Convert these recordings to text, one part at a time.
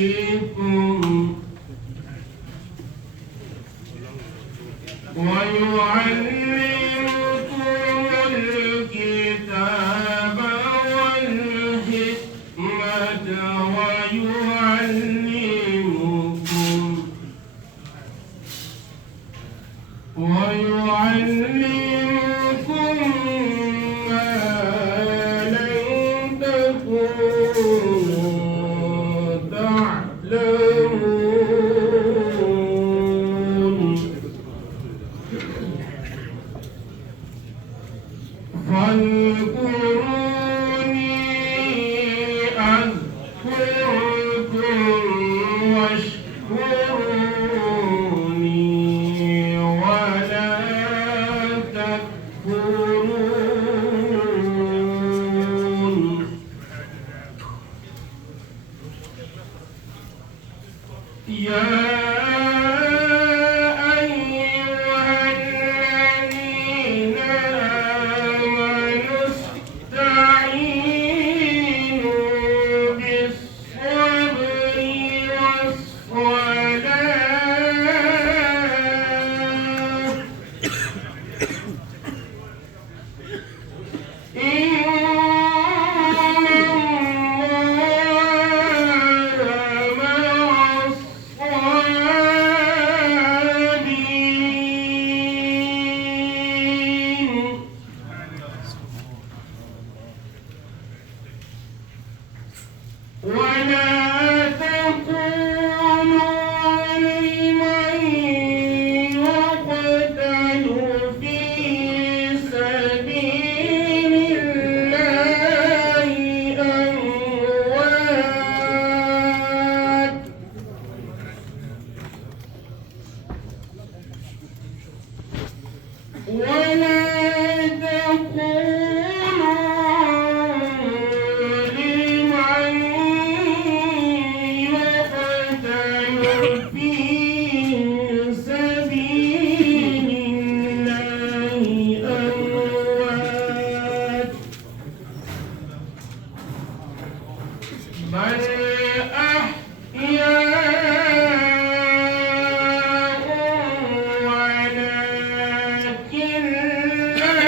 ويزكيكم ويعلمكم الكتاب والحكمة ويعلمكم ما لم تكونوا تعلمون فاذكروني أذكركم واشكروني ولا تكفرون يا ولا تقولوا لمن يقتل في سبيل الله أموات ولا بل أحياء ولكن لا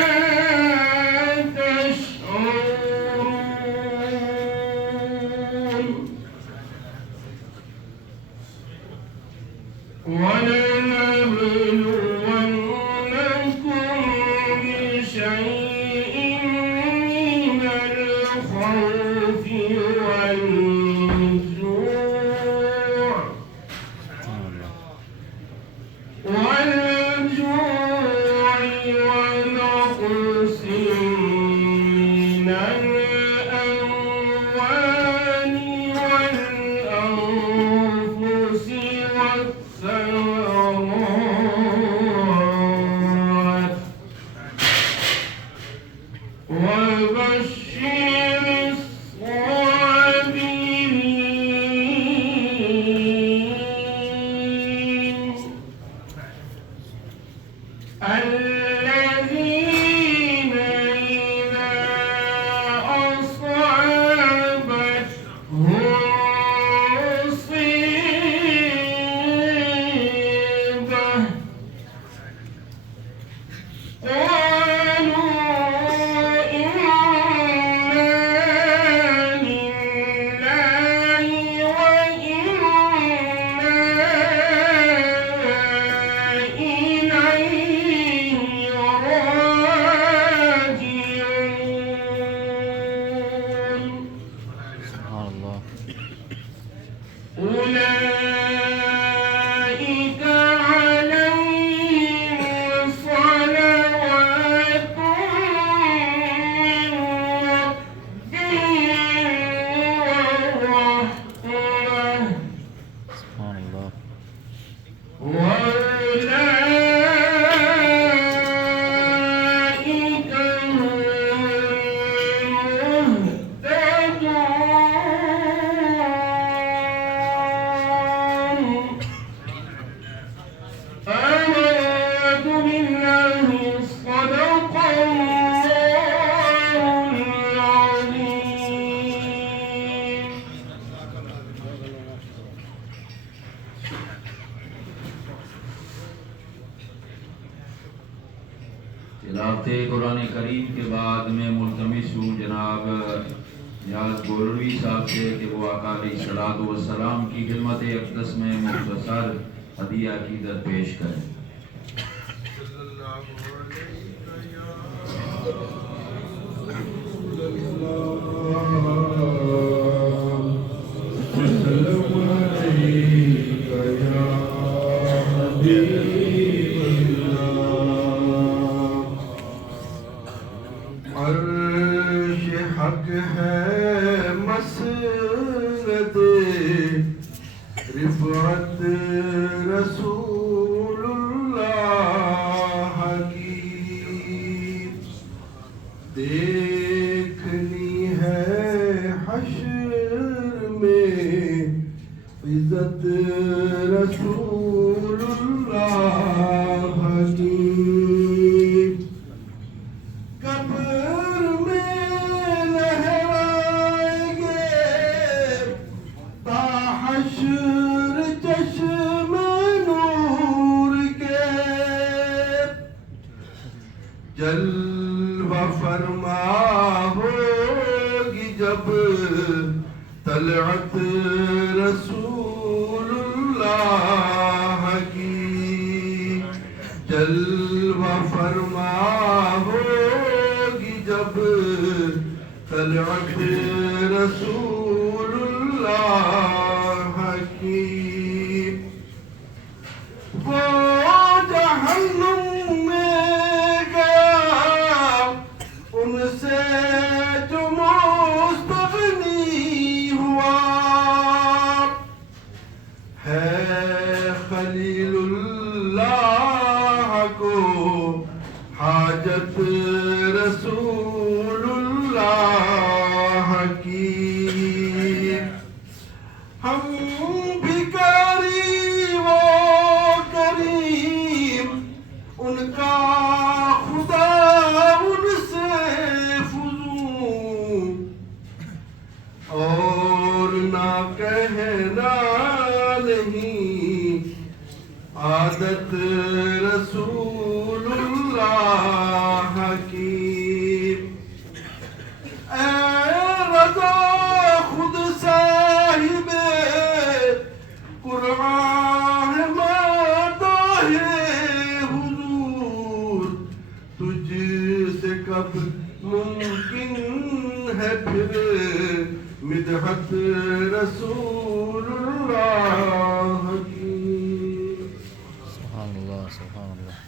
تشعرون ولنبلونكم بشيء من الخوف والجوع ونقص من الأموال والأنفس والثمرات وبشر الصابرين الذين إذا ضابطے قرآن کریم کے بعد میں ملتمس ہوں جناب نیاز گولروی صاحب سے کہ وہ آقا علیہ الصلوۃ والسلام کی خدمت اقدس میں مختصر ہدیہ عقیدت پیش کریں۔ عرش حق ہے مسند رفعت رسول اللہ کی، دیکھنی ہے حشر میں عزت رسول اللہ کی، قبر میں لہرائیں گے باحشر چشم نور کے، جلوہ فرما ہوگی جب طلعت رسول اللہ کی، جلوہ فرما ہوگی جب طلعت رسول اللہ کی، وہ جہنم میں گیا ان سے جو مستغنی ہوا، ہے خلیل اللہ کو حاجت رسول اللہ کی، ہم بھکاری وہ کریم ان کا خدا ان سے فزوں، اور نہ کہنا نہیں عادت رسول اللہ کی، اے رضا خود صاحب قرآن مداح حضور، تجھ سے کب ممکن ہے پھر مدحت رسول اللہ کی۔ سبحان اللہ سبحان اللہ۔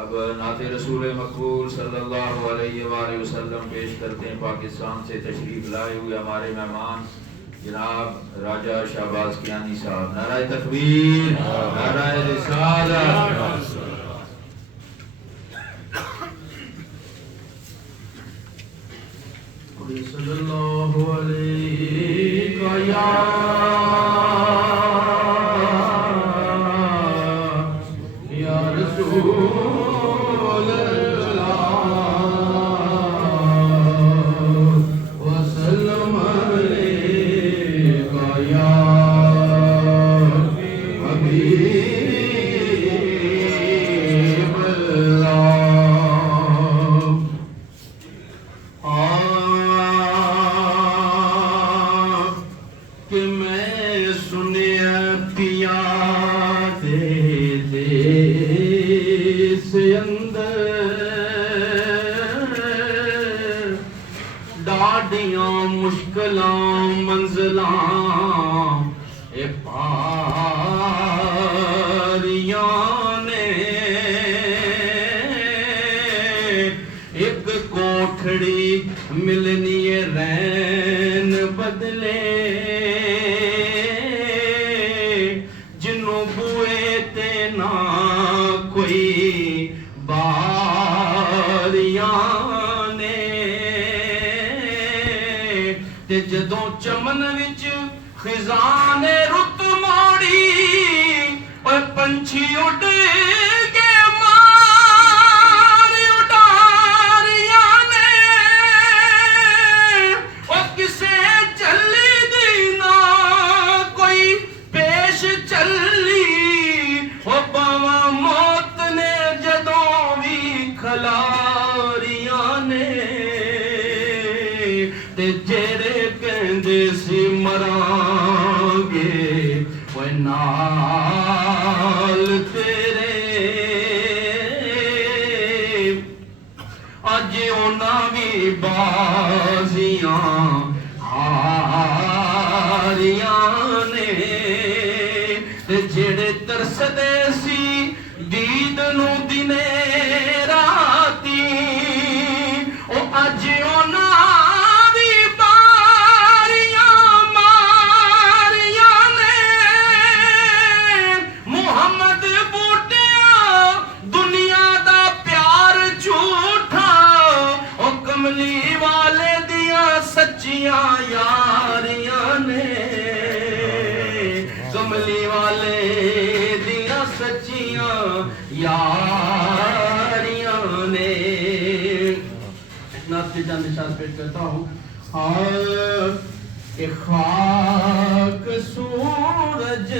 اب نعت رسول مقبول صلی اللہ علیہ وآلہ وسلم پیش کرتے ہیں۔ پاکستان سے تشریف لائے ہوئے ہمارے مہمان جناب راجہ شہباز کیانی صاحب، نعرہ تکبیر، نعرہ رسالت۔ صلی اللہ علیہ یا رسول اللہ وسلم علیکہ یا حبیب اللہ۔ کہ میں سنیا پیا سے اندر ڈاڈیاں مشکلاں منزلاں اے پاریاں نے، ایک کوٹھڑی ملنی رین بدلے، جنوں بوئے تے نہ کوئی باریاں نے، تے جدوں چمن وچ خزان رت موڑی، اوے پنچھی اڈ کے مار اڈاریاں نے، او کسے وہ نال تیرے اج انہاں بھی بازیاں ہاریاں نے جڑے ترسدے سی دید نو دنے راتی او اج انہاں بھی باریاں ماریاں نے محمد بوٹیاں دنیا دا پیار جھوٹا او کملی والے دیاں سچیاں یاریاں نے کملی والے دیاں سچیاں یاریاں نے نعت کے چند اشارے پیش کرتا ہوں کہ خاک سورج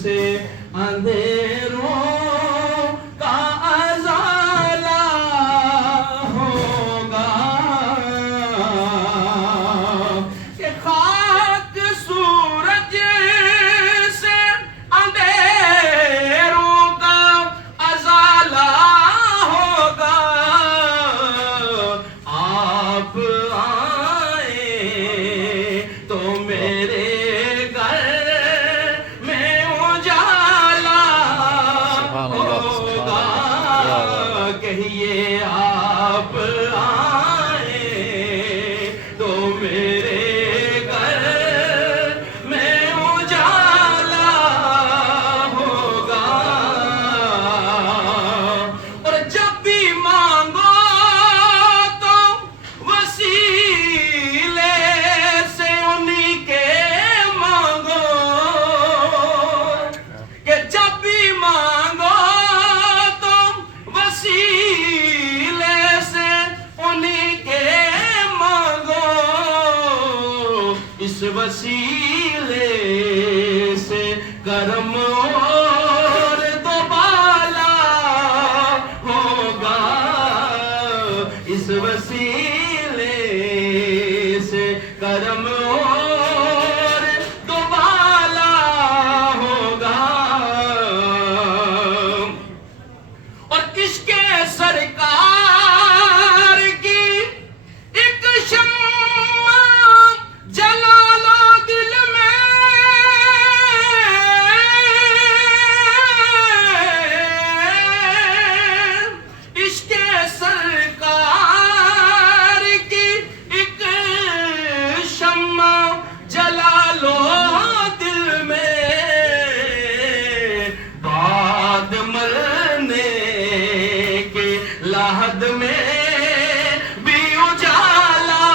سے اندھیروں کا ازالہ ہوگا کہ خاک سورج سے اندھیروں کا ازالہ ہوگا آپ آئے تو میرے گھر میں اجالا ہوگا کہیے آپ آئے تو میرے گھر میں اجالا ہوگا اور جب بھی مانگو تو وسیلے سے انہی کے مانگو کہ جب بھی مانگو تو وسیلے سے انہی کے مانگو اس وسیلے سے کرم اور دوبالا ہوگا اس وسیلے سے کرم اور دوبالا ہوگا اور عشق سرکار کی ایک شمع جلا لو دل میں عشق سرکار کی ایک شمع جلا لو دل میں بعد مرنے کے لحد میں بھی اجالا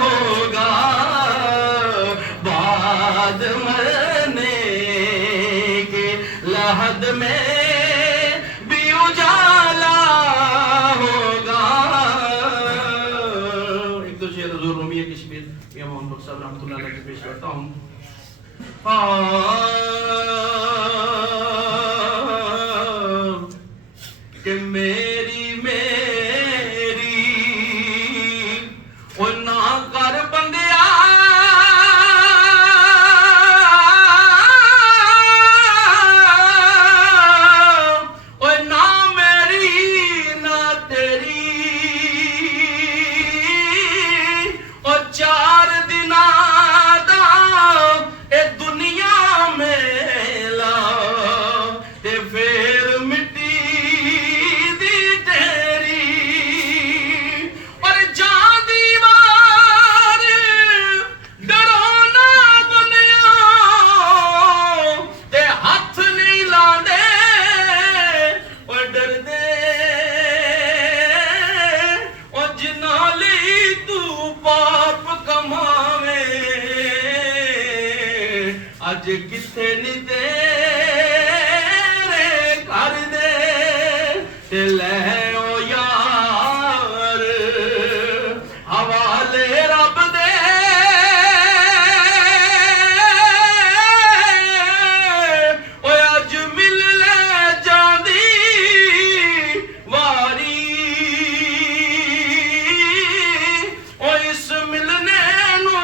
ہوگا بعد مرنے کے لحد میں بھی اجالا ہوگا ایک دو شعر حضور رومیہ کی شبیر میاں محمد صاحب رحمۃ اللہ علیہ پیش کرتا ہوں کہ میری او نہ کر بندیا او نہ میری نہ تیری او چار دناں دا اے دنیا میلا تے پھر مٹی دی تیری اور جان دیوار ڈرونا بنیا تے ہاتھ نہیں لاندے او ڈر دے او جنہاں لئی تو پاپ کماوے اج کتھے نہیں تیرے کر دے تے لے او یار حوالے رب دے او اج مل لے جاندی واری او اس ملنے نو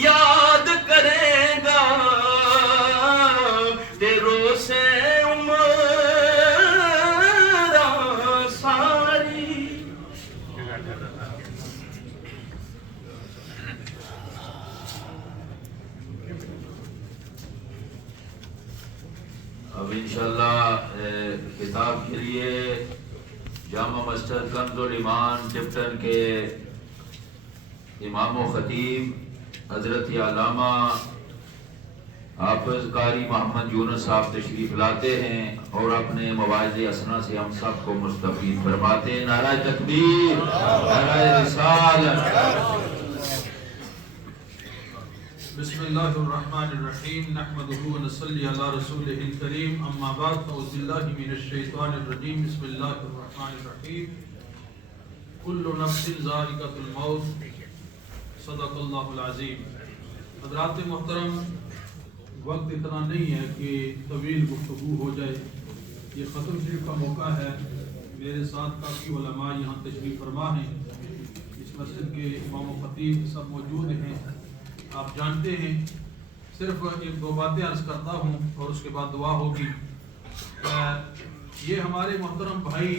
یاد کرے گا اب انشاءاللہ خطاب کے لیے جامع مسجد کنز الایمان ٹپٹن کے امام و خطیب حضرت علامہ حافظ قاری محمد یونس صاحب تشریف لاتے ہیں اور اپنے مواعظ حسنہ سے ہم سب کو مستفید فرماتے ہیں۔ نعرہ تکبیر، نعرہ رسالت۔ بسم اللہ الرحمن الرحیم، نحمدہ و نصلی علی رسولہ الکریم، اما بعد فاعوذ باللہ من الشیطان الرجیم، بسم اللہ الرحمن الرحیم۔ کل نفس ذائقۃ الموت، صدق اللہ العظیم۔ حضرات محترم، وقت اتنا نہیں ہے کہ طویل گفتگو ہو جائے، یہ ختم شریف کا موقع ہے۔ میرے ساتھ کافی علماء یہاں تشریف فرما ہیں، اس مسجد کے امام و خطیب سب موجود ہیں، آپ جانتے ہیں۔ صرف ایک دو باتیں عرض کرتا ہوں اور اس کے بعد دعا ہوگی۔ یہ ہمارے محترم بھائی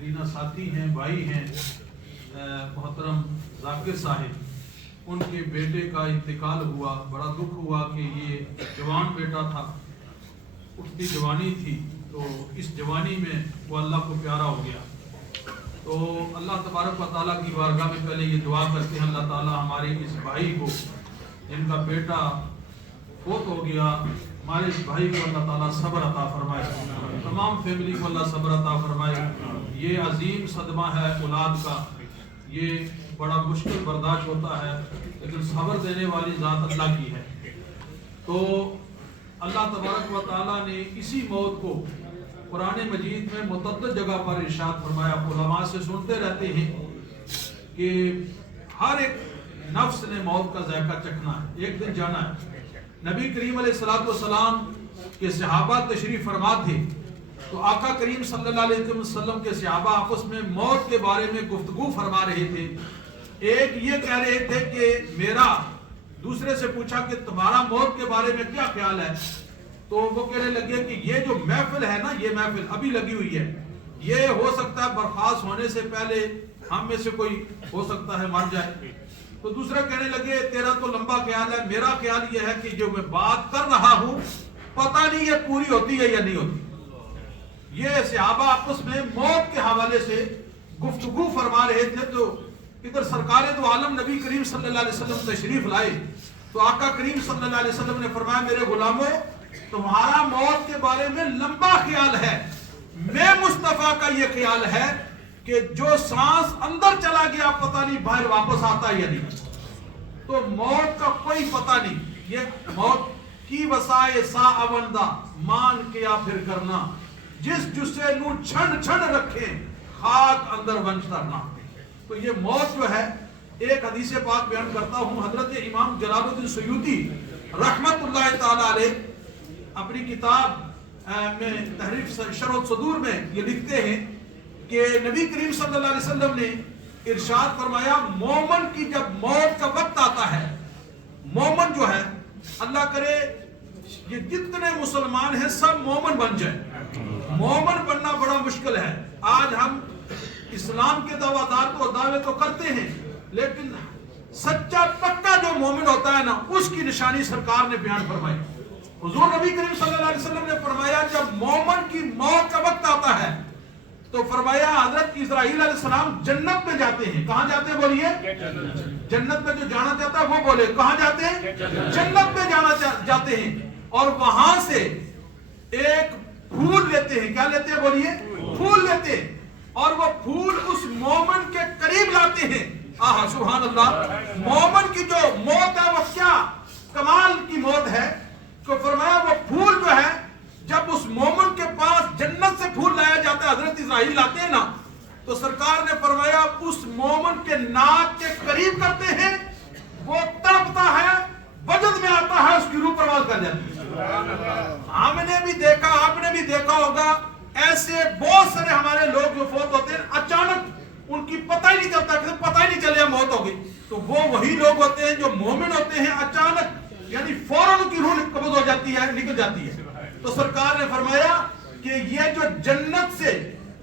رینا ساتھی ہیں، بھائی ہیں، محترم ذاکر صاحب، ان کے بیٹے کا انتقال ہوا۔ بڑا دکھ ہوا کہ یہ جوان بیٹا تھا، اٹھتی جوانی تھی، تو اس جوانی میں وہ اللہ کو پیارا ہو گیا۔ تو اللہ تبارک و تعالیٰ کی بارگاہ میں پہلے یہ دعا کرتے ہیں، اللہ تعالیٰ ہمارے اس بھائی کو، جن کا بیٹا فوت ہو گیا، ہمارے اس بھائی کو اللہ تعالیٰ صبر عطا فرمائے، تمام فیملی کو اللہ صبر عطا فرمائے۔ یہ عظیم صدمہ ہے اولاد کا، یہ بڑا مشکل برداشت ہوتا ہے، لیکن صبر دینے والی ذات اللہ کی ہے۔ تو اللہ تبارک و تعالیٰ نے اسی موت کو قرآن مجید میں متعدد جگہ پر ارشاد فرمایا۔ علماء سے سنتے رہتے ہیں کہ ہر ایک نفس نے موت کا ذائقہ چکھنا ہے، ایک دن جانا ہے۔ نبی کریم علیہ السلام کے صحابہ تشریف فرما تھے، تو آقا کریم صلی اللہ علیہ وسلم کے صحابہ آپس میں موت کے بارے میں گفتگو فرما رہے تھے۔ ایک یہ کہہ رہے تھے کہ میرا، دوسرے سے پوچھا کہ تمہارا موت کے بارے میں کیا خیال ہے؟ تو وہ کہنے لگے کہ یہ جو محفل ہے نا، یہ محفل ابھی لگی ہوئی ہے، یہ ہو سکتا ہے برخاست ہونے سے پہلے ہم میں سے کوئی ہو سکتا ہے مر جائے۔ تو دوسرا کہنے لگے تیرا تو لمبا خیال ہے، میرا خیال یہ ہے کہ جو میں بات کر رہا ہوں پتہ نہیں یہ پوری ہوتی ہے یا نہیں ہوتی۔ یہ صحابہ آپس میں موت کے حوالے سے گفتگو فرما رہے تھے۔ تو ادھر سرکار دو عالم نبی کریم صلی اللہ علیہ وسلم تشریف لائے، تو آقا کریم صلی اللہ علیہ وسلم نے فرمایا میرے غلاموں، تمہارا موت کے بارے میں لمبا خیال ہے، میں مصطفیٰ کا یہ خیال ہے کہ جو سانس اندر چلا گیا پتہ نہیں باہر واپس آتا یا نہیں۔ تو موت کا کوئی پتہ نہیں، یہ موت کی وسائے سا اوندہ مان کیا پھر کرنا، جس جسے نو چھن چھن رکھے خاک اندر ونج کرنا۔ تو یہ موت جو ہے، ایک حدیث پاک بیان کرتا ہوں، حضرت امام جلال الدین سیوطی رحمت اللہ تعالی علیہ اپنی کتاب میں تحریر شرح الصدور میں یہ لکھتے ہیں کہ نبی کریم صلی اللہ علیہ وسلم نے ارشاد فرمایا، مومن کی جب موت کا وقت آتا ہے، مومن جو ہے، اللہ کرے یہ جتنے مسلمان ہیں سب مومن بن جائیں۔ مومن بننا بڑا مشکل ہے۔ آج ہم اسلام کے دعویدار تو دعوے تو کرتے ہیں، لیکن سچا پکا جو مومن ہوتا ہے نا، اس کی نشانی سرکار نے بیان فرمائی۔ حضور نبی کریم صلی اللہ علیہ وسلم نے فرمایا جب مومن کی موت کا وقت آتا ہے تو فرمایا حضرت اسرائیل علیہ السلام جنت میں جاتے ہیں۔ کہاں جاتے ہیں بولیے؟ جنت میں جو جانا چاہتا ہے وہ بولے، کہاں جاتے ہیں؟ جنت میں جانا جاتے ہیں، اور وہاں سے ایک پھول لیتے ہیں۔ کیا لیتے ہیں بولیے؟ پھول لیتے ہیں، اور وہ پھول اس مومن کے قریب لاتے ہیں۔ آہا سبحان اللہ! مومن کی جو موت ہے وہ کیا کمال کی موت ہے، تو فرمایا وہ پھول جو ہے جب اس مومن کے پاس جنت سے پھول لایا جاتا ہے، حضرت اسرائیل لاتے ہیں نا، تو سرکار نے فرمایا اس مومن کے ناک کے قریب کرتے ہیں، وہ تڑپتا ہے، وجد میں آتا ہے، اس کی روح پرواز کر جاتی ہے۔ ہم نے بھی دیکھا، آپ نے بھی دیکھا ہوگا، ایسے بہت سارے ہمارے لوگ جو فوت ہوتے ہیں اچانک ان کی پتہ ہی نہیں چلتا، کہ پتہ ہی نہیں چلے موت ہو گئی۔ تو وہ وہی لوگ ہوتے ہیں جو مومن ہوتے ہیں، اچانک یعنی فوراً ان کی روح قبض ہو جاتی ہے، نکل جاتی ہے۔ تو سرکار نے فرمایا کہ یہ جو جنت سے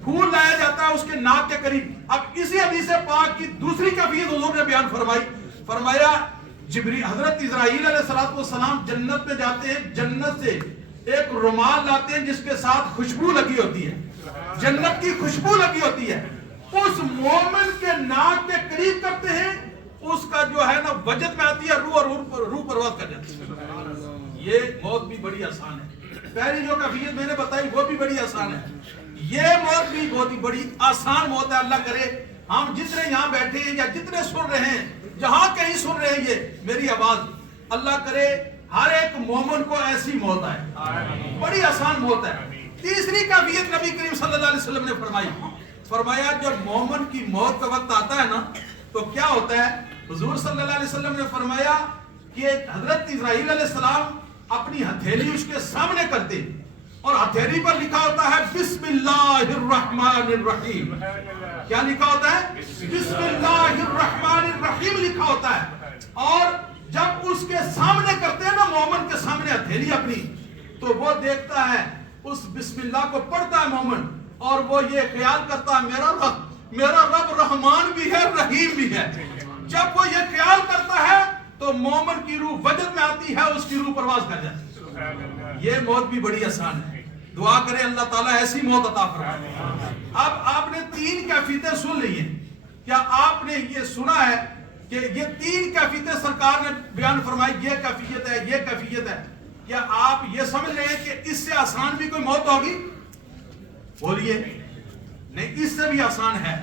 پھول لایا جاتا ہے اس کے ناک کے قریب۔ اب اسی حدیث پاک کی دوسری کیفیت حضور نے بیان فرمائی، فرمایا حضرت اسرائیل علیہ السلام جنت میں جاتے ہیں، جنت سے ایک رومال لاتے ہیں جس کے ساتھ خوشبو لگی ہوتی ہے, جنت کی خوشبو لگی ہوتی ہے, اس مومن کے ناک کے قریب کرتے ہیں, اس کا جو ہے نا وجد میں آتی ہے, روح پرواز کر جاتی ہے. یہ موت بھی بڑی آسان ہے. پہلی جو کیفیت میں نے بتائی وہ بھی بڑی آسان ہے, یہ موت بھی بہت ہی بڑی آسان موت ہے. اللہ کرے ہم جتنے یہاں بیٹھے ہیں یا جتنے سن رہے ہیں, جہاں کہیں سن رہے ہیں یہ میری آواز, اللہ کرے ہر ایک مومن کو ایسی موت آئے, بڑی آسان موت ہے. تیسری کیفیت نبی کریم صلی اللہ علیہ وسلم نے فرمایا جب مومن کی موت کا وقت آتا ہے نا تو کیا ہوتا ہے. حضور صلی اللہ علیہ وسلم نے فرمایا کہ حضرت اسرائیل علیہ السلام اپنی ہتھیلی اس کے سامنے کرتے اور ہتھیلی پر لکھا ہوتا ہے بسم اللہ الرحمن الرحیم. کیا لکھا ہوتا ہے؟ بسم اللہ الرحمن الرحیم لکھا ہوتا ہے. اور جب اس کے سامنے کرتے ہیں نا مومن کے سامنے ہتھیلی اپنی, تو وہ دیکھتا ہے اس بسم اللہ کو پڑھتا ہے مومن, اور وہ یہ خیال کرتا ہے میرا رب رحمان بھی ہے رحیم بھی ہے. جب وہ یہ خیال کرتا ہے تو مومن کی روح وجد میں آتی ہے, اس کی روح پرواز کر جاتی ہے. یہ موت بھی بڑی آسان ہے. دعا کریں اللہ تعالیٰ ایسی موت عطا فرمائے. اب آپ نے 3 کیفیتیں سن لی ہیں. کیا آپ نے یہ سنا ہے کہ یہ 3 کیفیتیں سرکار نے بیان فرمائی, یہ کیفیت ہے, یہ کیفیت ہے. کیا آپ یہ سمجھ رہے ہیں کہ اس سے آسان بھی کوئی موت ہوگی؟ بولیے نہیں, اس سے بھی آسان ہے,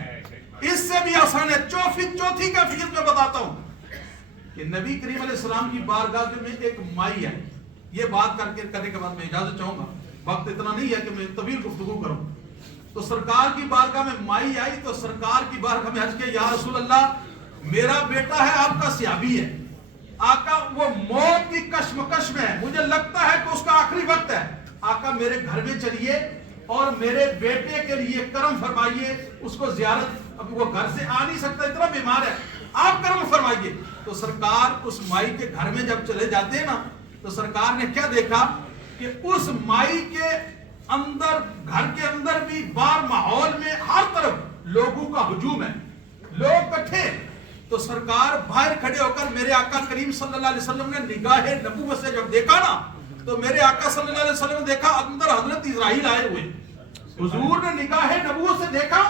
اس سے بھی آسان ہے. چوتھی کیفیت میں بتاتا ہوں کہ نبی کریم علیہ السلام کی بارگاہ میں ایک مائی ہے. یہ بات کرنے کے بعد میں اجازت چاہوں گا, وقت اتنا نہیں ہے کہ میں طویل گفتگو کروں. تو سرکار کی بارگاہ میں مائی آئی تو سرکار کی بارگاہ میں عرض کیا یا رسول اللہ میرا بیٹا ہے آپ کا صحابی ہے, آقا وہ موت کی کشمکش میں ہے, مجھے لگتا ہے کہ اس کا آخری وقت ہے, آقا میرے گھر میں چلیے اور میرے بیٹے کے لیے کرم فرمائیے, اس کو زیارت, اب وہ گھر سے آ نہیں سکتا اتنا بیمار ہے, آپ کرم فرمائیے. تو سرکار اس مائی کے گھر میں جب چلے جاتے ہیں نا تو سرکار نے کیا دیکھا کہ اس مائی کے اندر, گھر کے اندر بھی بار ماحول میں ہر طرف لوگوں کا ہجوم ہے, لوگ کٹھے. تو سرکار باہر کھڑے ہو کر میرے آقا کریم صلی اللہ علیہ وسلم نے نگاہ نبوت سے جب دیکھا نا تو میرے آقا صلی اللہ علیہ وسلم نے دیکھا اندر حضرت اسرائیل آئے ہوئے. حضور نے نگاہ نبوت سے دیکھا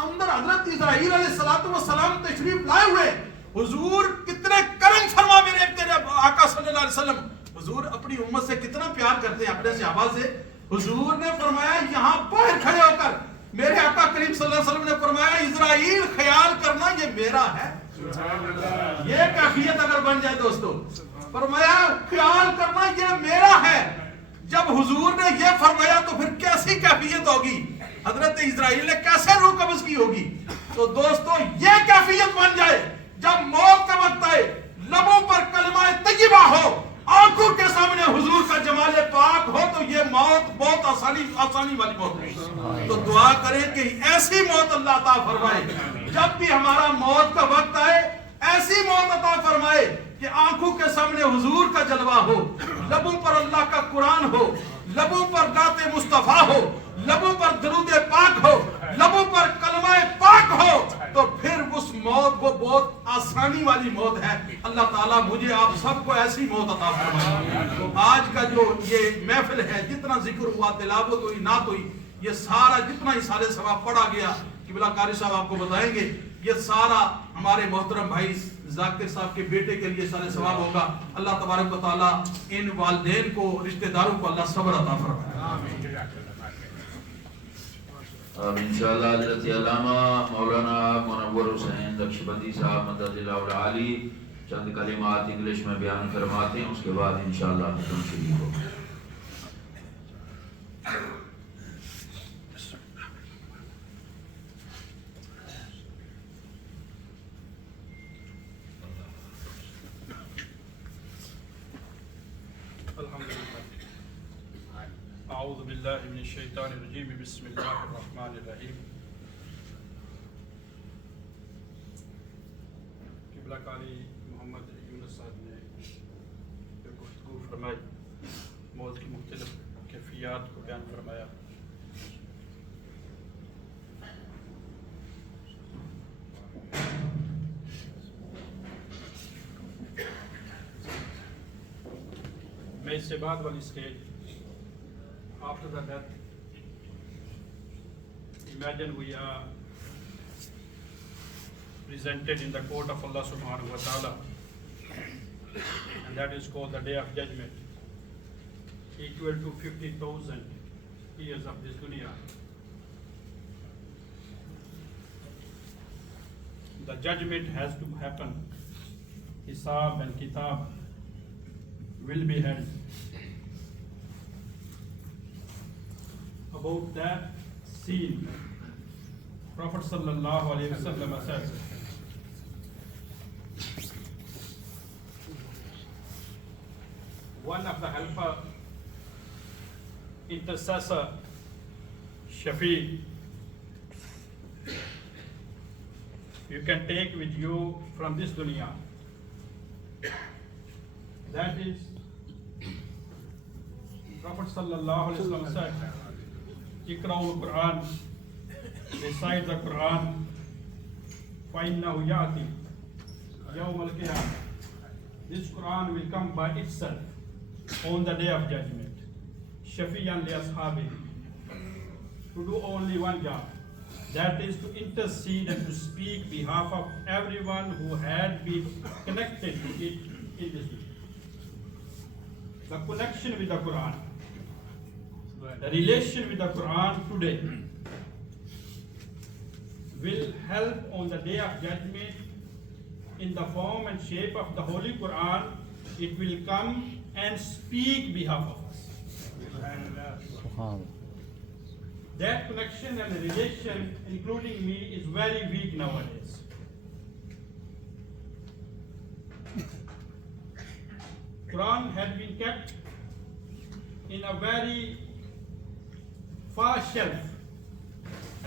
اندر حضرت اسرائیل علیہ السلام تشریف لائے ہوئے. حضور کتنے کرم فرما میرے تیرے آقا صلی اللہ علیہ وسلم, حضور اپنی امت سے کتنا پیار کرتے ہیں, اپنے صحابہ سے. حضور نے فرمایا یہاں باہر کھڑے ہو کر میرے آقا کریم صلی اللہ علیہ وسلم نے فرمایا اسرائیل خیال کرنا یہ میرا ہے. یہ کیفیت اگر بن جائے دوستو, فرمایا خیال کرنا یہ میرا ہے. جب حضور نے یہ فرمایا تو پھر کیسی کیفیت ہوگی, حضرت اسرائیل نے کیسے روح قبض کی ہوگی. تو دوستو یہ کیفیت بن جائے جب موت کا وقت آئے, لبوں پر کلمہ طیبہ ہو, آنکھوں کے سامنے حضور کا جمال پاک ہو, تو یہ موت بہت آسانی والی موت ہے. تو دعا کریں کہ ایسی موت اللہ عطا فرمائے, جب بھی ہمارا موت کا وقت آئے ایسی موت عطا فرمائے کہ آنکھوں کے سامنے حضور کا جلوہ ہو, لبوں پر اللہ کا قرآن ہو, لبوں پر نعت مصطفیٰ ہو, لبوں پر درود پاک ہو, لبوں پر کلمہ پاک ہو, تو پھر اس موت وہ بہت آسانی والی موت ہے. اللہ تعالیٰ مجھے آپ سب کو ایسی موت عطا فرمائے. تو آج کا جو یہ محفل ہے, جتنا ذکر ہوا, تلاوت ہوئی, نعت ہوئی, یہ سارا جتنا اِصالِ ثواب پڑھا گیا, قبلہ قاری صاحب آپ کو بتائیں گے, یہ سارا ہمارے محترم بھائی ذاکر صاحب کے بیٹے کے لیے اِصالِ ثواب ہوگا. اللہ تبارک و تعالیٰ ان والدین کو, رشتہ داروں کو اللہ صبر عطا فرمائے. اب انشاءاللہ حضرت علامہ مولانا منور حسین نقشبندی صاحب مدد اللہ العالی چند کلمات انگلش میں بیان فرماتے ہیں, اس کے بعد انشاءاللہ ختم شروع ہوگا. اعوذ باللہ من الشیطان الرجیم, بسم اللہ الرحمن الرحیم. قبلہ قاری محمد یونس صاحب نے گفتگو فرمائی, موت کی مختلف کیفیات کو بیان فرمایا. میں اس سے بعد والی stage after the death, imagine we are presented in the court of Allah subhanahu wa ta'ala, and that is called the Day of Judgment, equal to 50,000 years of this dunya. The judgment has to happen. Hisab and Kitab will be held. About that scene, Prophet sallallahu alaihi wasallam says, one of the helper, intercessor, Shafi, you can take with you from this dunya. That is, Prophet sallallahu alaihi wasallam said, Iqra'ul Quran, recite the Quran, فَإِنَّهُ يَأْتِي يَوْمَ الْقِيَامَةِ. This Quran will come by itself on the Day of Judgment. Shafi'an li ashabihi, to do only one job, that is to intercede and to speak behalf of everyone who had been connected to it in this day. The connection with the Quran, the relation with the Quran today will help on the Day of Judgment in the form and shape of the Holy Quran. It will come and speak behalf of us. Subhanallah. That connection and relation, including me, is very weak nowadays. Quran had been kept in a very far shelf,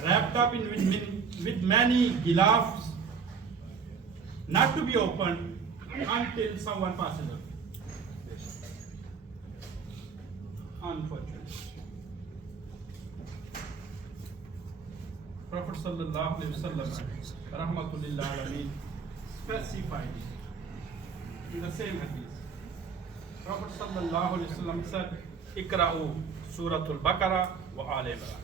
wrapped up with many gilafs, not to be opened until someone passes away. Unfortunately. Prophet sallallahu alaihi wasallam, rahmatul lil alamin, specified it in the same hadith. Prophet sallallahu alaihi wasallam said, Iqra'u Suratul Baqarah wa Al Imran.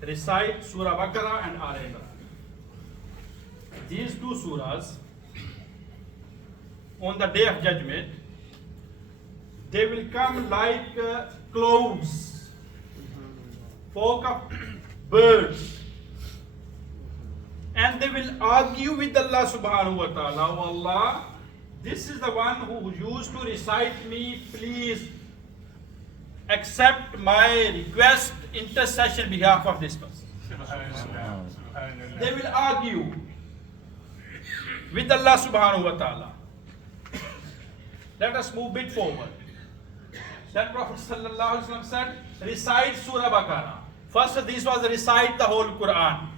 Recite Surah Baqarah and Al Imran. These two surahs, on the Day of Judgment, they will come like clouds, folk of birds, and they will argue with Allah subhanahu wa ta'ala. Oh Allah, this is the one who used to recite me, please accept my request, intercession behalf of this person. They will argue with Allah subhanahu wa ta'ala. Let us move a bit forward. Then Prophet sallallahu alaihi wasallam said, recite Surah Baqarah. First, this was recite the whole Quran.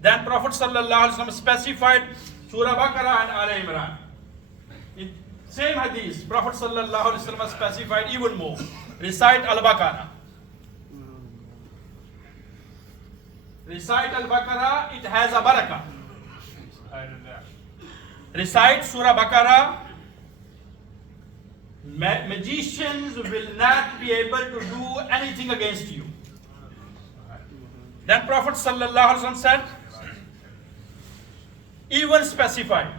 Then Prophet sallallahu alaihi wasallam specified Surah Baqarah and Al Imran. In same hadith, Prophet sallallahu alaihi wasallam specified even more. Recite Al Baqarah. Recite Al Baqarah, it has a barakah. Recite Surah Baqarah. Magicians will not be able to do anything against you. Then Prophet sallallahu alaihi wasallam said, even specified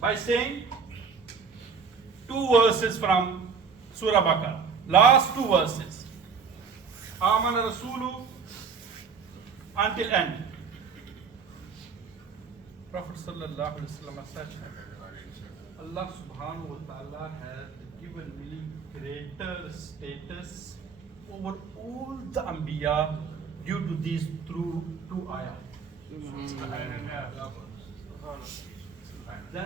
by saying two verses from Surah Baqarah, last two verses, Amana Rasulu until end. Prophet sallallahu alaihi wasallam said, Allah subhanahu wa ta'ala has given me greater status over all the Anbiya due to these two ayat. The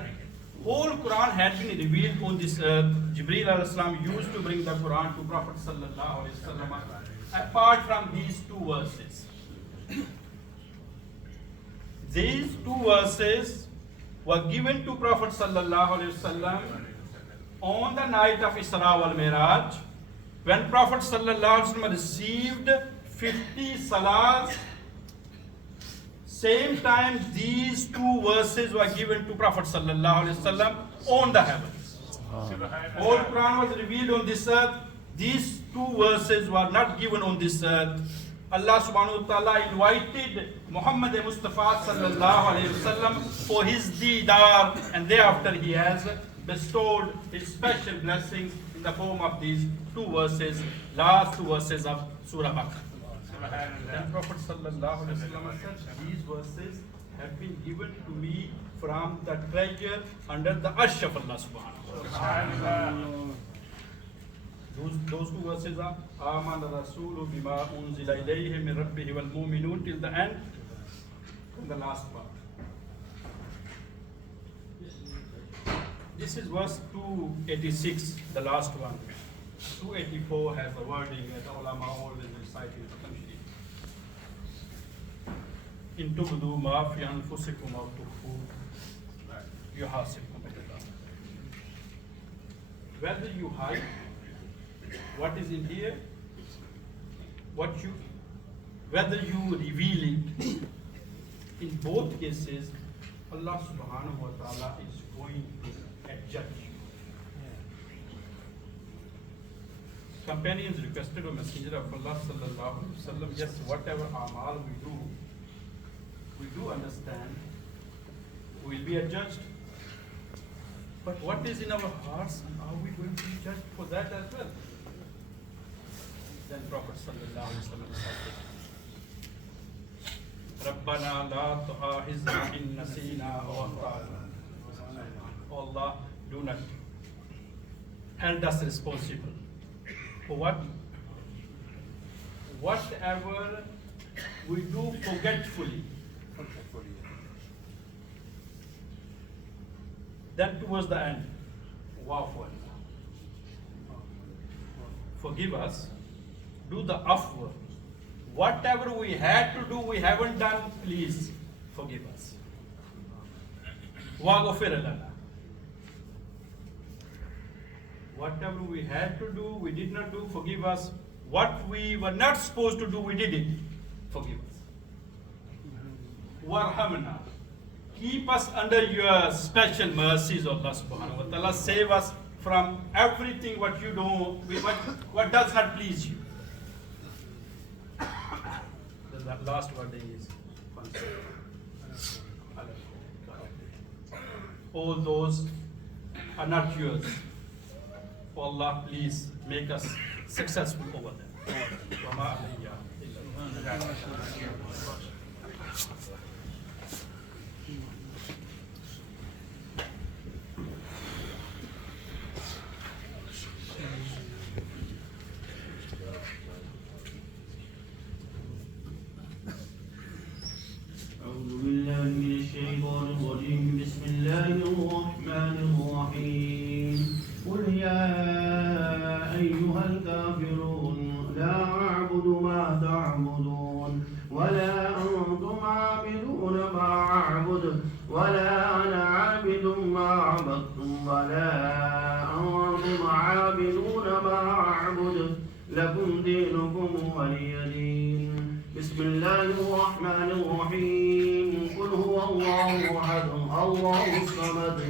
whole Quran had been revealed on this earth. Jibreel alayhi salam used to bring the Quran to Prophet sallallahu alaihi wasallam apart from these two verses. These two verses were given to Prophet sallallahu alaihi wasallam on the night of Isra wal Miraj, when Prophet sallallahu alaihi wasallam received 50 salahs. Same time these two verses were given to Prophet sallallahu alaihi wasallam on the heavens. All Quran was revealed on this earth. These two verses were not given on this earth. Allah subhanahu wa ta'ala invited Muhammad Mustafa sallallahu alayhi wasallam for his deedar, and thereafter he has bestowed his special blessings in the form of these two verses, last two verses of Surah Baqarah. Then Prophet sallallahu alayhi wasallam said, these verses have been given to me from the treasure under the arsh of Allah subhanahu wa ta'ala. Those two verses are Amana Rasulu bima unzila ilayhi min rabbihi wal mu'minun till the end, and the last part. This is verse 286, the last one. 284 has the wording that ulama always recite in the country. In tubdu ma fi anfusikum aw tukhfu yuhasibkum billah. Whether you hide what is in here, whether you reveal it, in both cases, Allah subhanahu wa ta'ala is going to judge you. Companions requested of Messenger of Allah sallallahu alaihi wasallam, yes, whatever amal we do understand, we will be adjudged. But what is in our hearts, and are we going to be judged for that as well? Then Prophet sallallahu alaihi wasallam said, Rabbana la tu'ahizna in nasina aw akhtana. Allah, do not hold us responsible for whatever we do forgetfully. Then towards the end, wa'fu anna. Forgive us, do the afwa. Whatever we had to do, we haven't done, please forgive us. Waghfir lana. Whatever we had to do, we did not do, forgive us. What we were not supposed to do, we did it, forgive us. Warhamna. Keep us under your special mercies, Allah subhanahu wa ta'ala. Save us from everything what you do, what does not please you. The last wording is all those are not yours. Oh Allah, please make us successful over them. بسم الله الرحمن الرحيم قل يا أيها الكافرون لا أعبد ما تعبدون ولا أنتم عابدون ما أعبد ولا أنا عابد ما عبدتم ولا أنتم عابدون ما أعبد لكم دينكم ولي دين. بسم الله الرحمن الرحيم قل هو الله أحد الله الصمد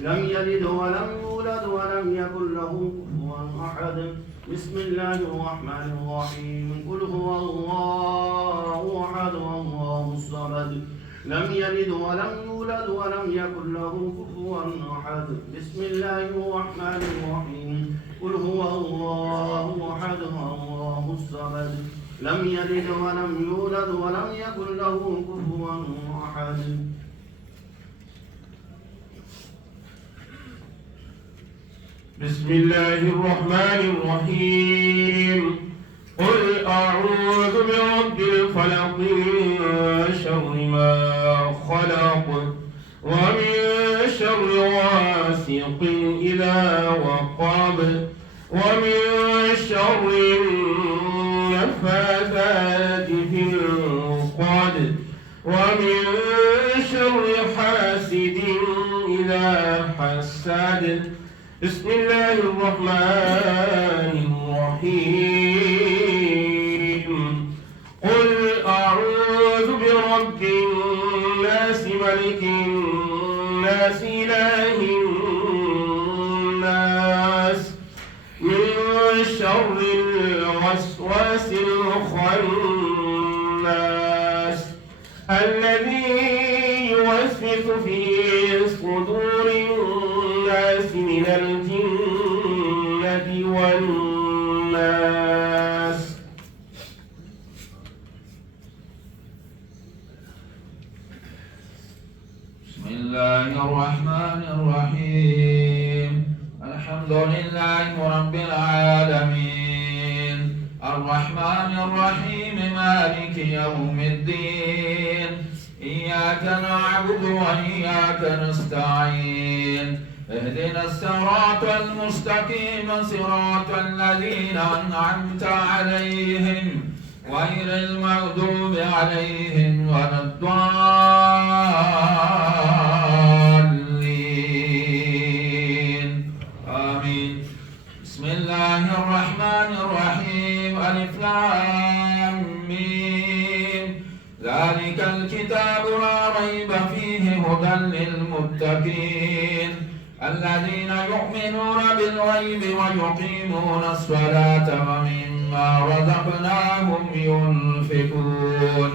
لم يلد ولم يولد ولم يكن له كفوا أحد. بسم الله الرحمن الرحيم قل هو الله أحد الله الصمد لم يلد ولم يولد ولم يكن له كفوا أحد. بسم الله الرحمن الرحيم قل هو الله أحد الله الصمد لم يلد ولم يولد ولم يكن له كفوا أحد. بسم الله الرحمن الرحيم قل أعوذ برب الفلق من شر ما خلق ومن شر غاسق إذا وقب ومن شر النفاثات في العقد ومن شر حاسد إذا حسد. بسم الله الرحمن الرحيم قل أعوذ برب الناس ملك الناس إله الناس الوسواس الخناس الذي يوسوس في صدور الناس من الجنة والناس. بسم الله الرحمن الرحيم. الحمد لله رب العالمين الرحمن الرحيم مالك يوم الدين إياك نعبد وإياك نستعين اهدنا الصراط المستقيم صراط الذين أنعمت عليهم غير المغضوب عليهم ولا الضالين آمين. بسم الله الرحمن الرحيم ألف لام ميم ذلك الكتاب لا ريب فيه هدى للمتقين الذين يؤمنون بالغيب ويقيمون الصلاة ومما رزقناهم ينفقون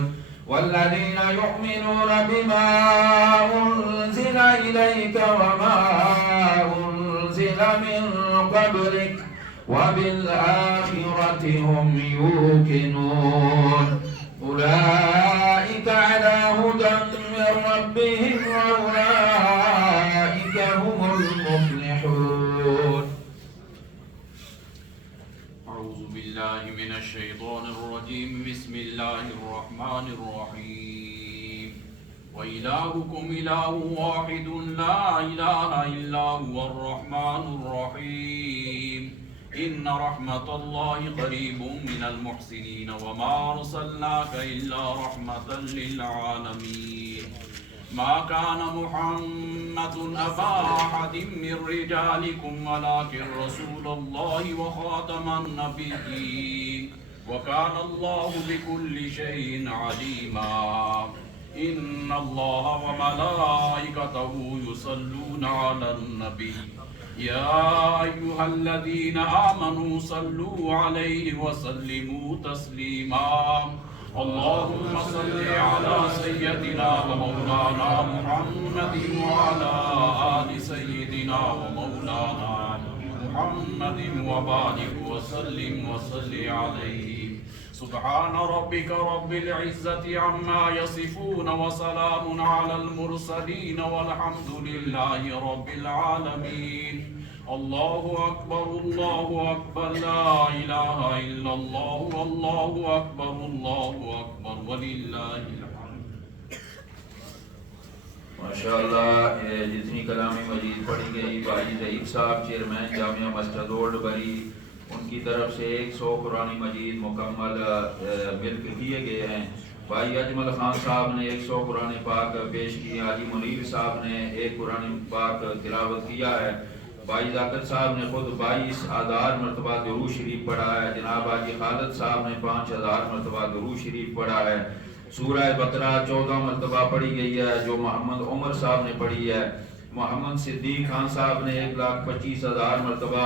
والذين يؤمنون بما أنزل إليك وما أنزل من قبلك وبالآخرة هم يوقنون أولئك على هدى من ربهم وأولئك هم المفلحون. أعوذ بالله من الشيطان الرجيم. بسم الله الرحمن الرحيم. وإلهكم إله واحد لا إله إلا هو الرحمن الرحيم. إن رحمة الله قريب من المحسنين وما أرسلناك إلا رحمة للعالمين. ما كان محمد أبا أحد من رجالكم ولكن رسول الله وخاتم النبيين وكان الله بكل شيء عليما. إن الله وملائكته يصلون على النبي يا أيها الذين آمنوا صلوا عليه وسلموا تسليما. اللهم صل على سيدنا ومولانا محمد وعلى آل سيدنا ومولانا محمد وبارك وسلم وصل عليه. سبحان ربك رب العزة عما يصفون وسلام على المرسلين والحمد لله رب العالمين. الله أكبر الله أكبر لا إله إلا الله والله أكبر الله أكبر ولله الحمد. ماشاءاللہ جتنی کلام مجید پڑھی گئی بھائی ضعیف صاحب چیئرمین جامعہ مسجد اولڈ بری ان کی طرف سے 100 قرآن مجید مکمل ملک کیے گئے ہیں. بھائی اجمل خان صاحب نے 100 قرآن پاک پیش کی. حاجی منیر صاحب نے 1 قرآن پاک تلاوت کیا ہے. بھائی ذاکر صاحب نے خود 22,000 مرتبہ درود شریف پڑھا ہے. جناب حاجی خالد صاحب نے 5,000 مرتبہ درود شریف پڑھا ہے. سورہ بقرہ 14 مرتبہ پڑھی گئی ہے جو محمد عمر صاحب نے پڑھی ہے. محمد صدیق خان صاحب نے 1,25,000 مرتبہ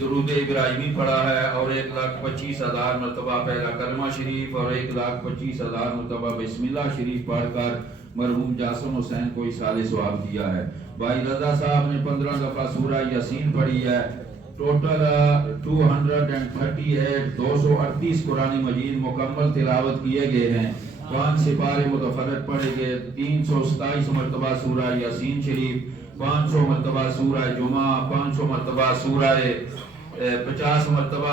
درود ابراہیمی پڑھا ہے اور 1,25,000 مرتبہ پہلا کلمہ شریف اور 1,25,000 مرتبہ بسم اللہ شریف پڑھ کر مرحوم جاسم حسین کو اصال ثواب دیا ہے. بھائی رضا صاحب نے 15 دفعہ سورہ یاسین پڑھی ہے. ٹوٹل 238 قرآن مجید مکمل تلاوت کیے گئے ہیں. 5 سپارے متفرد پڑھے گئے. 327 مرتبہ سورہ یاسین شریف, 500 مرتبہ سورہ جمعہ, 500 مرتبہ سورہ 50 مرتبہ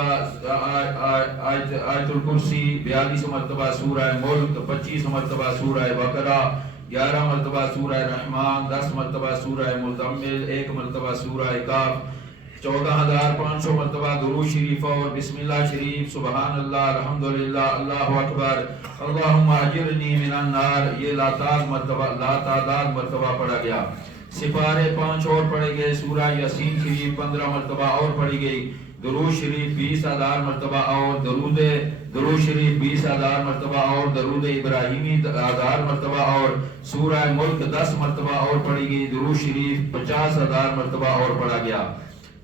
آیت الکرسی, 42 مرتبہ سورہ ملک, 25 مرتبہ سورہ بقرہ, 11 مرتبہ سورہ رحمان, 10 مرتبہ سورہ مزمل, 1 مرتبہ سورہ کاف, 14,500 مرتبہ درود شریف اور بسم اللہ شریف, سبحان اللہ, الحمدللہ, اللہ اکبر, اللہم اجرنی من النار, یہ لاتعداد مرتبہ پڑھا گیا. سپارے 5 اور پڑھے گئے. سورہ یاسین شریف 15 مرتبہ اور پڑھی گئی. درود شریف 20,000 مرتبہ اور درود شریف 20,000 مرتبہ اور درود ابراہیمی 1000 مرتبہ اور سورہ ملک 10 مرتبہ اور پڑھی گئی. درود شریف 50,000 مرتبہ اور پڑھا گیا.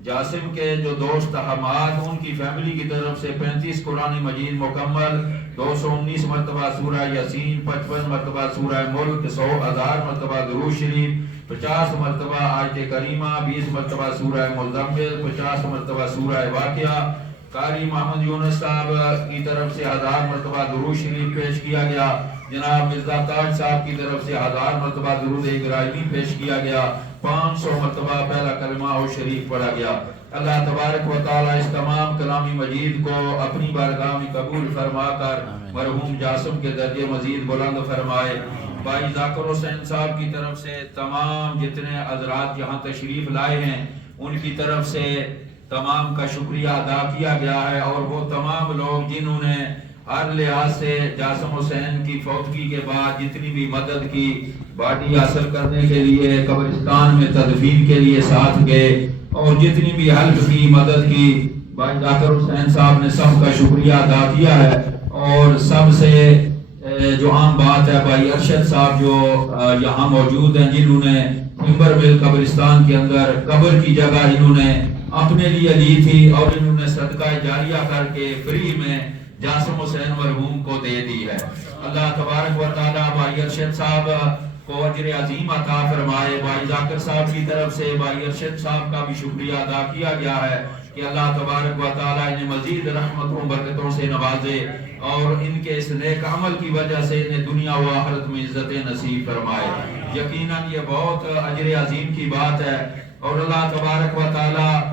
جاسم کے جو دوست حماد ان کی فیملی کی طرف سے 35 قرآن مجید مکمل، 219 مرتبہ سورہ یاسین، 55 مرتبہ سورہ ملک، 100,000 مرتبہ درود شریف، 50 مرتبہ آیت کریمہ، 20 مرتبہ سورہ مزمل، 50 مرتبہ سورہ واقعہ۔ قاری محمد یونس صاحب کی طرف سے 1000 مرتبہ درود شریف پیش کیا گیا۔ جناب مرزا تاج صاحب کی طرف سے 1000 مرتبہ درود ابراہیمی پیش کیا گیا۔ 500 مرتبہ پہلا کلمہ اور شریف پڑھا گیا۔ اللہ تبارک و تعالی اس تمام کلامی مجید کو اپنی بارگاہ میں قبول فرما کر مرحوم جاسم کے درجے مزید بلند فرمائے۔ بھائی ذاکر حسین صاحب کی طرف سے تمام جتنے حضرات یہاں تشریف لائے ہیں ان کی طرف سے تمام کا شکریہ ادا کیا گیا ہے، اور وہ تمام لوگ جنہوں نے ہر لحاظ سے جاسم حسین کی فوتگی کے بعد جتنی بھی مدد کی، باڈی حاصل کرنے کے لیے، قبرستان میں تدفین کے لیے ساتھ گئے، اور جتنی بھی ہیلپ کی، مدد کی، بھائی ذاکر حسین صاحب نے سب کا شکریہ ادا کیا ہے۔ اور سب سے جو عام بات ہے، بھائی ارشد صاحب جو یہاں موجود ہیں، جنہوں نے ٹمبر مل قبرستان کے اندر قبر کی جگہ انہوں نے اپنے لیے لی تھی، اور انہوں نے صدقہ جاریہ کر کے فری میں جاسم حسین مرحوم کو دے دی ہے۔ اللہ تبارک و تعالی بھائی ارشد صاحب کو اجر عظیم عطا فرمائے۔ بھائی ذاکر صاحب کی طرف سے بھائی ارشد صاحب کا بھی شکریہ ادا کیا گیا ہے کہ اللہ تبارک و تعالی انہیں مزید رحمتوں برکتوں سے نوازے، اور ان کے اس نیک عمل کی وجہ سے انہیں دنیا و آخرت میں عزت نصیب فرمائے۔ یقیناً یہ بہت اجر عظیم کی بات ہے، اور اللہ تبارک و تعالی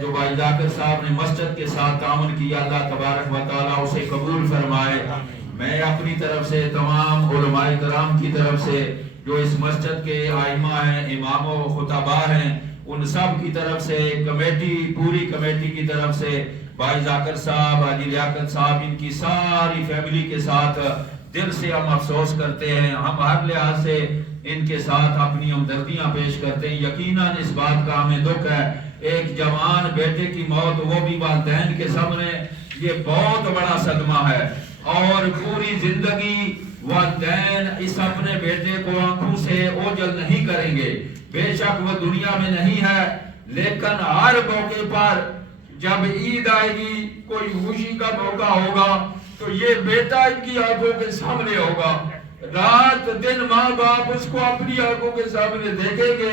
جو بھائی ذاکر صاحب نے مسجد کے ساتھ تعاون کیا، اللہ تبارک و تعالی اسے قبول فرمائے۔ میں اپنی طرف سے تمام علماء کرام کی طرف سے جو اس مسجد کے ائمہ ہیں، امام و خطبہ ہیں، ان سب کی طرف سے کمیٹی، پوری کمیٹی کی طرف سے بھائی ذاکر صاحب، حاجی لیاقت صاحب، ان کی ساری فیملی کے ساتھ دل سے ہم افسوس کرتے ہیں۔ ہم ہر لحاظ سے ان کے ساتھ اپنی ہمدردیاں پیش کرتے ہیں۔ یقیناً اس بات کا ہمیں دکھ ہے، ایک جوان بیٹے کی موت، وہ بھی والدین کے سامنے، یہ بہت بڑا صدمہ ہے، اور پوری زندگی والدین اس اپنے بیٹے کو آنکھوں سے اوجھل نہیں کریں گے۔ بے شک وہ دنیا میں نہیں ہے، لیکن ہر موقع پر جب عید آئے گی، کوئی خوشی کا موقع ہوگا، تو یہ بیٹا ان کی آنکھوں کے سامنے ہوگا۔ رات دن ماں باپ اس کو اپنی آنکھوں کے سامنے دیکھیں گے۔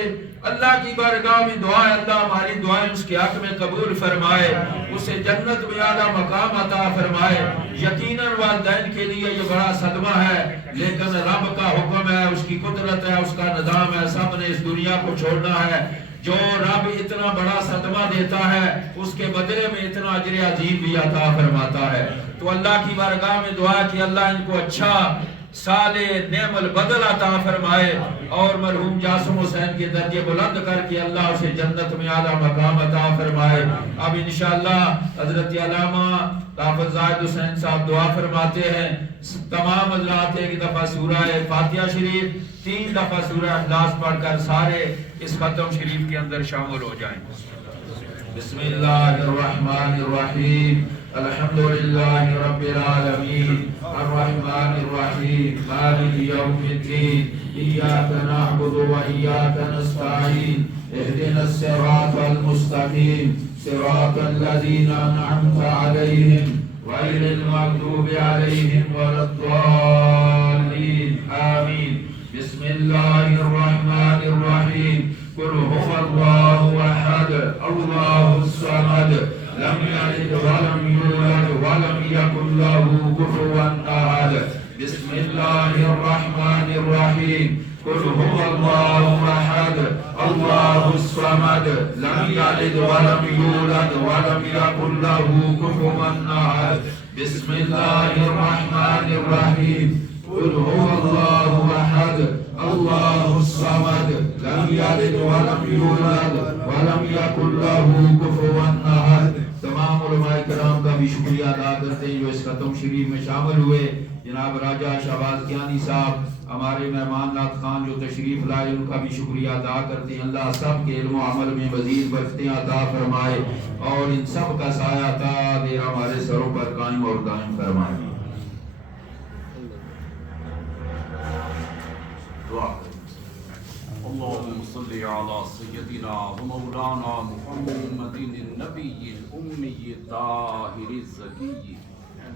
اللہ کی بارگاہ میں دعا ہے، اللہ ہماری دعائیں اس کے حق میں قبول فرمائے، اسے جنت میں اعلیٰ مقام عطا فرمائے۔ یقیناً والدین کے لیے یہ بڑا صدمہ ہے، لیکن رب کا حکم ہے، اس کی قدرت ہے، اس کا نظام ہے، سب نے اس دنیا کو چھوڑنا ہے۔ جو رب اتنا بڑا صدمہ دیتا ہے، اس کے بدلے میں اتنا اجر عظیم بھی عطا فرماتا ہے۔ تو اللہ کی بارگاہ میں دعا کہ اللہ ان کو اچھا صالح نعم البدل عطا فرمائے، اور مرحوم جاسم حسین کے درجے بلند کر کے اللہ اسے جنت میں اعلیٰ مقام عطا فرمائے۔ اب انشاءاللہ حضرت علامہ حافظ زاہد حسین صاحب دعا فرماتے ہیں۔ تمام حضرات ایک دفعہ سورہ فاتحہ شریف، 3 دفعہ سورہ اخلاص پڑھ کر سارے اس ختم شریف کے اندر شامل ہو جائیں۔ بسم اللہ الرحمن الرحیم، الحمدللہ رب العالمین، الرحمن الرحیم، مالک یوم الدین، ایاک نعبد و ایاک نستعین، اہدنا الصراط المستقیم، صراط الذین انعمت علیہم غیر المغضوب علیہم ولا الضالین، آمین۔ بسم اللہ الرحمن الرحیم، قل هو الله احد الله الصمد لم يلد ولم يولد ولم يكن له كفوا احد۔ بسم الله الرحمن الرحيم، قل هو الله احد الله الصمد لم يلد ولم يولد ولم يكن له كفوا احد۔ بسم الله الرحمن الرحيم، قل هو الله احد الله الصمد لم يلد ولم يولد ولم يكن له كفوا احد۔ تمام علماء کرام کا بھی شکریہ ادا کرتے ہیں جو اس ختم شریف میں شامل ہوئے۔ جناب راجہ شہباز کیانی صاحب، ہمارے مہمان نات خان جو تشریف لائے، ان کا بھی شکریہ ادا کرتے ہیں۔ اللہ سب کے علم و عمل میں مزید برکتیں عطا فرمائے، اور ان سب کا سایہ تا دیر ہمارے سروں پر قائم اور دائم فرمائے۔ اللهم صل على سيدنا ومولانا محمد النبي الأمي الطاهر الزكي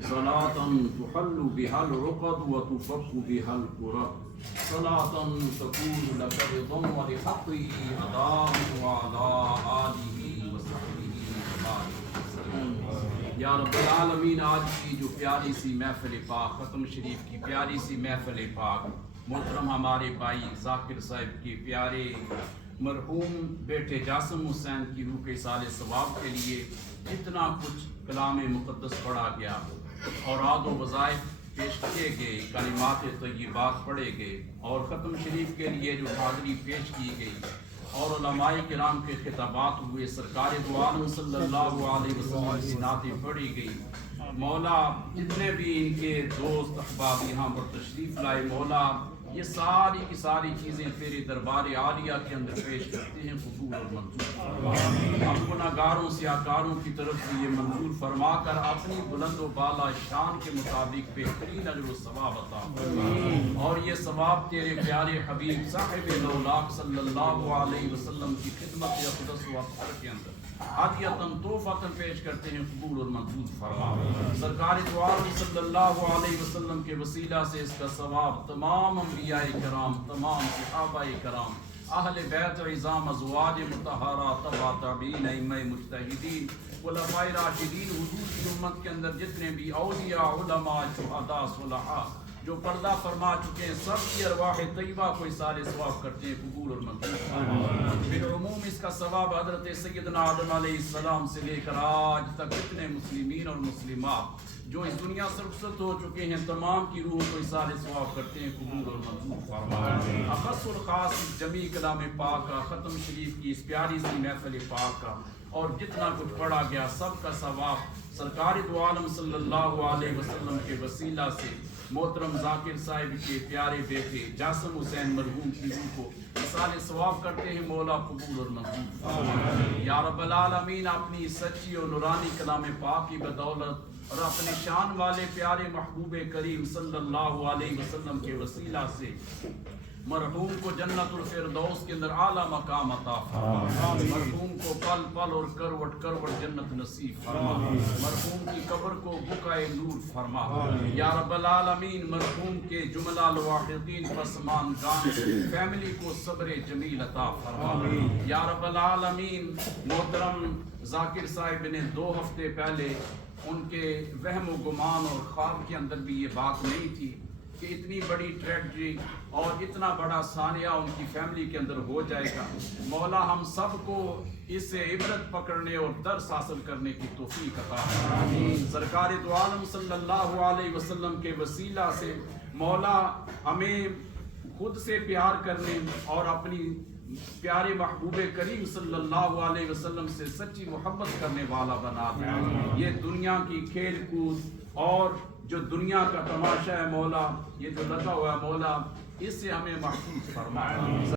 صلاة تحل بها العقد وتفك بها الكرب صلاة تكون لك رضا ولحقه أداء وعلى آله وصحبه وسلم. یا رب العالمین، آج کی جو پیاری سی محفل پاک، ختم شریف کی پیاری سی محفل پاک، محترم ہمارے بھائی ذاکر صاحب کے پیارے مرحوم بیٹے جاسم حسین کی روح کے سال ثواب کے لیے اتنا کچھ کلام مقدس پڑھا گیا، اوراد و وظائف پیش کیے گئے، کلمات طیبات پڑھے گئے، اور ختم شریف کے لیے جو حاضری پیش کی گئی اور علماء کرام کے خطابات ہوئے، سرکار دو عالم صلی اللہ علیہ وسلم کی نعتیں پڑھی گئی. مولا جتنے بھی ان کے دوست احباب یہاں پر تشریف لائے، مولا یہ ساری کی ساری چیزیں تیرے دربار عالیہ کے اندر پیش کرتے ہیں، قبول اور منظور. ہم گناہگاروں سیاکاروں کی طرف سے یہ منظور فرما کر اپنی بلند و بالا شان کے مطابق بہترین اجر و ثواب عطا فرما، اور یہ ثواب تیرے پیارے حبیب صاحب لولاک صلی اللہ علیہ وسلم کی خدمت اقدس و اطہر کے اندر عطیتاً توفیقاً پیش کرتے ہیں، قبول اور منظور فرما. سرکار دو عالم صلی اللہ علیہ وسلم کے وسیلہ سے اس کا ثواب تمام انبیاء کرام، تمام صحابہ کرام، اہل بیت عظام، ازواج مطہرہ، تبع تابعین، ائمہ مجتہدین، خلفائے راشدین، حضور کی امت کے اندر جتنے بھی اولیاء، علماء، شہداء، صلحاء جو پردہ فرما چکے ہیں، سب کی ارواح طیبہ کو اصال ثواب کرتے ہیں، قبول اور منظور. بالعموم اس کا ثواب حضرت سیدنا آدم علیہ السلام سے لے کر آج تک جتنے مسلمین اور مسلمات جو اس دنیا سے رخصت ہو چکے ہیں، تمام کی روح کو اصال ثواب کرتے ہیں، قبول اور منظور فرما. اخص الخاص جمیع کلام پاک کا، ختم شریف کی اس پیاری سی محفل پاک کا، اور جتنا کچھ پڑھا گیا سب کا ثواب سرکار دو عالم صلی اللہ علیہ وسلم کے وسیلہ سے محترم ذاکر صاحب کے پیارے بیٹے جاسم حسین مرحوم کی روح کو اصال ثواب کرتے ہیں، مولا قبول اور منظور فرما. یا رب العالمین، اپنی سچی اور نورانی کلام پاک کی بدولت اور اپنے شان والے پیارے محبوب کریم صلی اللہ علیہ وسلم کے وسیلہ سے مرحوم کو جنت الفردوس کے اندر اعلیٰ مقام عطا فرما. مرحوم کو پل پل اور کروٹ کروٹ جنت نصیب فرما. مرحوم کی قبر کو بقائے نور فرما. یا رب العالمین، مرحوم کے جملہ لواحقین پسماندگان فیملی کو صبر جمیل عطا فرما. یا رب العالمین، محترم ذاکر صاحب نے 2 ہفتے پہلے ان کے وہم و گمان اور خواب کے اندر بھی یہ بات نہیں تھی کہ اتنی بڑی ٹریجڈی اور اتنا بڑا سانحہ ان کی فیملی کے اندر ہو جائے گا. مولا ہم سب کو اس سے عبرت پکڑنے اور درس حاصل کرنے کی توفیق عطا فرما. سرکار دو عالم صلی اللہ علیہ وسلم کے وسیلہ سے مولا ہمیں خود سے پیار کرنے اور اپنی پیارے محبوب کریم صلی اللہ علیہ وسلم سے سچی محبت کرنے والا بنا دے. یہ دنیا کی کھیل کود اور جو دنیا کا تماشا ہے مولا، یہ جو لگا ہوا ہے مولا، اس سے ہمیں محفوظ فرما.